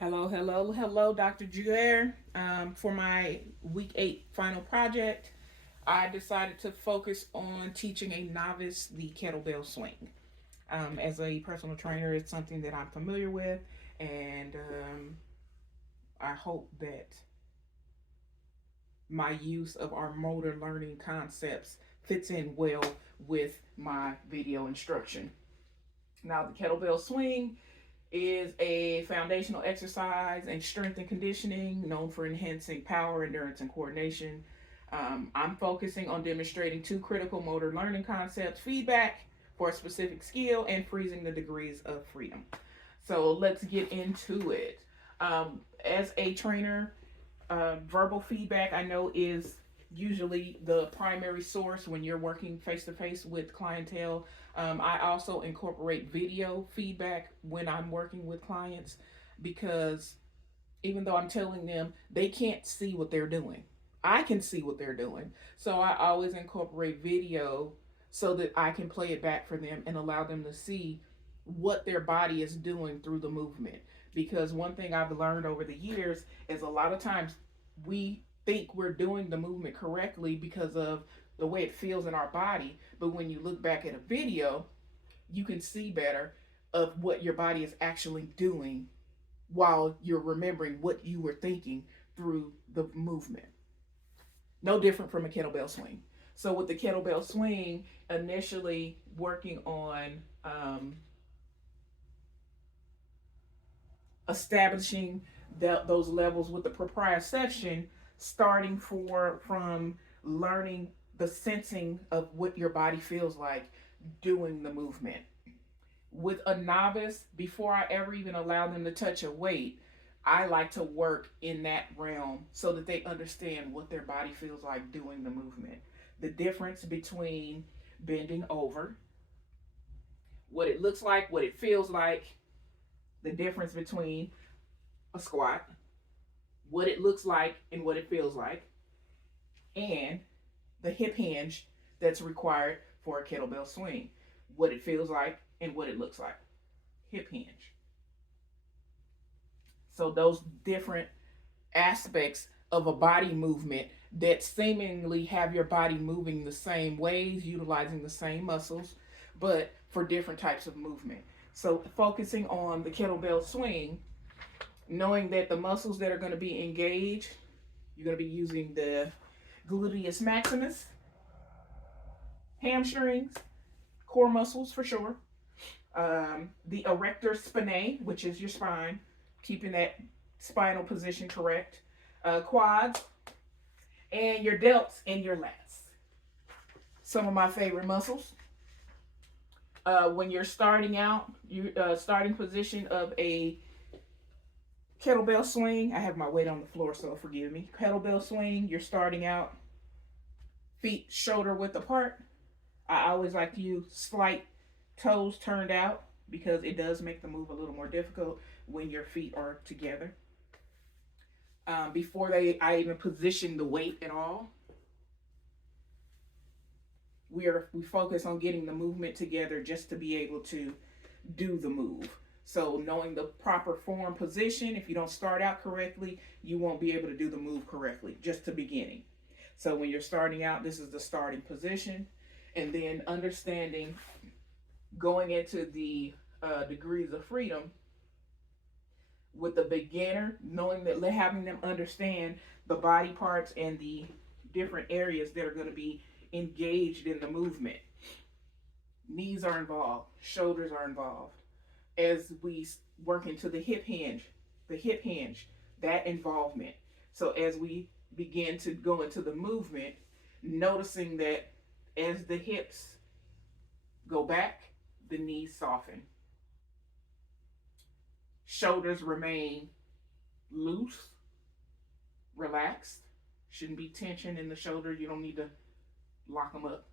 Hello, hello, hello, Dr. Juer. For my week 8 final project, I decided to focus on teaching a novice the kettlebell swing. As a personal trainer, it's something that I'm familiar with, and I hope that my use of our motor learning concepts fits in well with my video instruction. Now, the kettlebell swing is a foundational exercise in strength and conditioning known for enhancing power, endurance, and coordination. I'm focusing on demonstrating two critical motor learning concepts: feedback for a specific skill and freezing the degrees of freedom. So let's get into it. As a trainer, verbal feedback I know is usually the primary source when you're working face to face with clientele. I also incorporate video feedback when I'm working with clients because even though I'm telling them they can't see what they're doing, I can see what they're doing. So I always incorporate video so that I can play it back for them and allow them to see what their body is doing through the movement. Because one thing I've learned over the years is a lot of times we think we're doing the movement correctly because of the way it feels in our body. But when you look back at a video, you can see better of what your body is actually doing while you're remembering what you were thinking through the movement. No different from a kettlebell swing. So with the kettlebell swing, initially working on establishing those levels with the proprioception, starting from learning the sensing of what your body feels like doing the movement. With a novice, before I ever even allow them to touch a weight, I like to work in that realm so that they understand what their body feels like doing the movement. The difference between bending over, what it looks like, what it feels like, the difference between a squat, what it looks like and what it feels like, and the hip hinge that's required for a kettlebell swing, what it feels like and what it looks like. Hip hinge. So those different aspects of a body movement that seemingly have your body moving the same ways, utilizing the same muscles, but for different types of movement. So focusing on the kettlebell swing, knowing that the muscles that are going to be engaged, you're going to be using the gluteus maximus, hamstrings, core muscles for sure, the erector spinae, which is your spine, keeping that spinal position correct, quads, and your delts and your lats. Some of my favorite muscles. When you're starting out, you starting position of a kettlebell swing. I have my weight on the floor, so forgive me. Kettlebell swing. You're starting out, feet shoulder width apart. I always like to use slight toes turned out because it does make the move a little more difficult when your feet are together. Before I even position the weight at all, we focus on getting the movement together just to be able to do the move. So knowing the proper form position, if you don't start out correctly, you won't be able to do the move correctly, just to beginning. So when you're starting out, this is the starting position. And then understanding going into the degrees of freedom with the beginner, knowing that having them understand the body parts and the different areas that are going to be engaged in the movement. Knees are involved, shoulders are involved. As we work into the hip hinge, that involvement. So as we begin to go into the movement, noticing that as the hips go back, the knees soften. Shoulders remain loose, relaxed. Shouldn't be tension in the shoulder. You don't need to lock them up.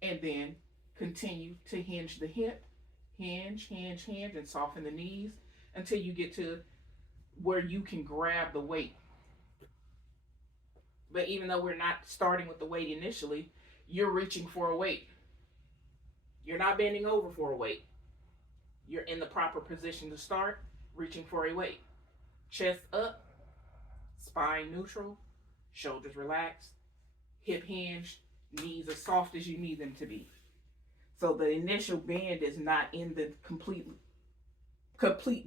And then continue to hinge the hip, hinge, hinge, hinge, and soften the knees until you get to where you can grab the weight. But even though we're not starting with the weight initially, you're reaching for a weight. You're not bending over for a weight. You're in the proper position to start, reaching for a weight. chest up, spine neutral, shoulders relaxed, hip hinged, knees as soft as you need them to be. So the initial bend is not in the complete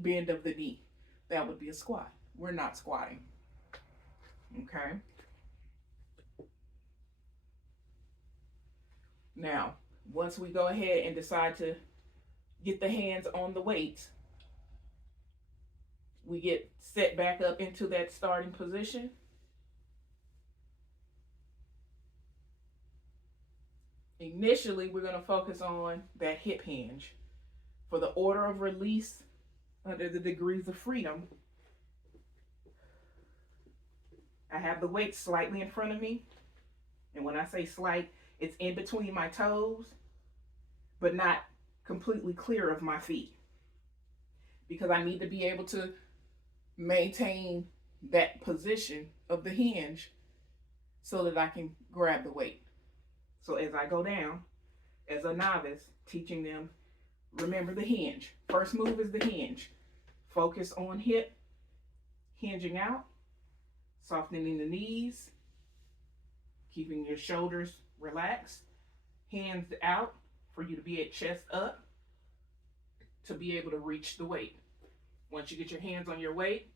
bend of the knee. That would be a squat. We're not squatting. Okay. Now, once we go ahead and decide to get the hands on the weights, we get set back up into that starting position. Initially, we're going to focus on that hip hinge. For the order of release under the degrees of freedom, I have the weight slightly in front of me. And when I say slight, it's in between my toes, but not completely clear of my feet. Because I need to be able to maintain that position of the hinge so that I can grab the weight. So as I go down, as a novice, teaching them, remember the hinge. First move is the hinge. Focus on hip, hinging out, softening the knees, keeping your shoulders relaxed, hands out for you to be at chest up to be able to reach the weight. Once you get your hands on your weight,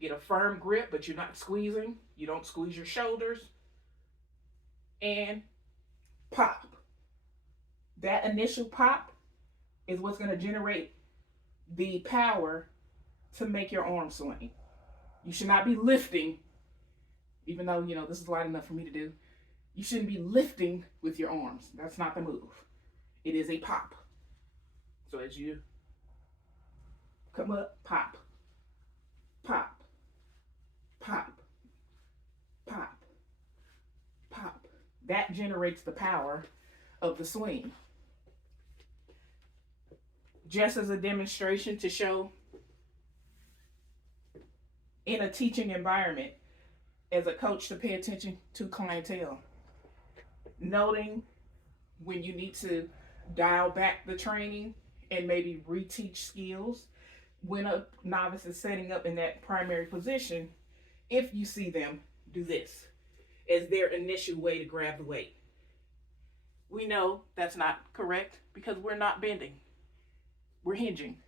get a firm grip, but you're not squeezing. You don't squeeze your shoulders. And pop. That initial pop is what's going to generate the power to make your arm swing. You should not be lifting, even though, this is light enough for me to do. You shouldn't be lifting with your arms. That's not the move. It is a pop. So as you come up, pop, pop, pop, pop, pop. That generates the power of the swing. Just as a demonstration to show in a teaching environment, as a coach, to pay attention to clientele, noting when you need to dial back the training and maybe reteach skills. When a novice is setting up in that primary position, if you see them do this as their initial way to grab the weight, we know that's not correct because we're not bending. We're hinging.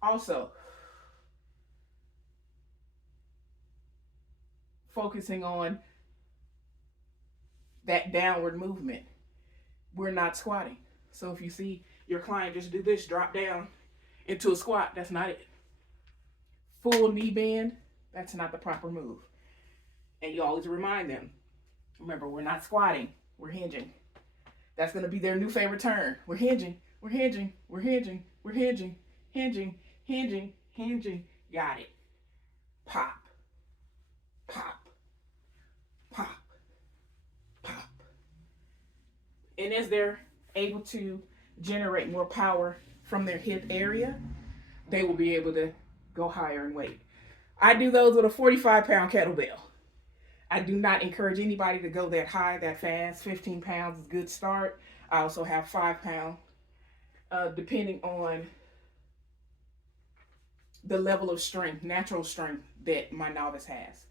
Also, focusing on that downward movement. We're not squatting. So if you see your client just do this, drop down into a squat, that's not it. Full knee bend, that's not the proper move. And you always remind them, remember, we're not squatting, we're hinging. That's going to be their new favorite turn. We're hinging, we're hinging, we're hinging, we're hinging, hinging, hinging, hinging. Got it. Pop, pop, pop, pop. And as they're able to generate more power from their hip area, they will be able to go higher in weight. I do those with a 45-pound kettlebell. I do not encourage anybody to go that high, that fast. 15 pounds is a good start. I also have 5 pound, depending on the level of strength, natural strength that my novice has.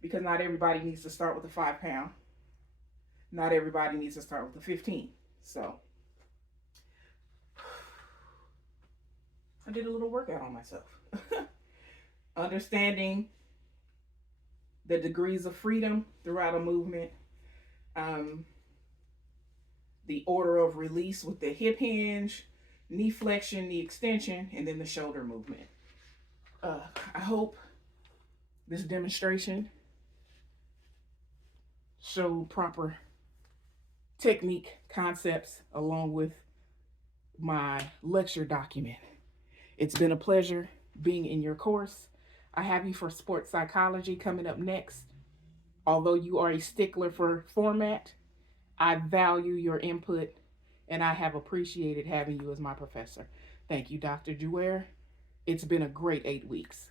Because not everybody needs to start with a 5 pound. Not everybody needs to start with a 15. So I did a little workout on myself. Understanding the degrees of freedom throughout a movement, the order of release with the hip hinge, knee flexion, knee extension, and then the shoulder movement. I hope this demonstration showed proper technique concepts along with my lecture document. It's been a pleasure being in your course. I have you for sports psychology coming up next. Although you are a stickler for format, I value your input and I have appreciated having you as my professor. Thank you, Dr. Jouer. It's been a great 8 weeks.